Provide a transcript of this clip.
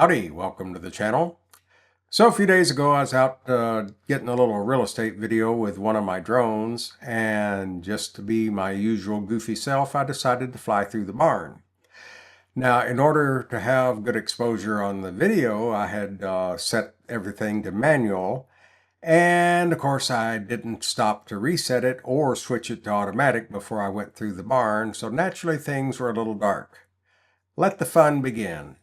Howdy, welcome to the channel. So a few days ago I was out getting a little real estate video with one of my drones, and just to be my usual goofy self, I decided to fly through the barn. Now, in order to have good exposure on the video, I had set everything to manual, and of course I didn't stop to reset it or switch it to automatic before I went through the barn, so naturally things were a little dark. Let the fun begin.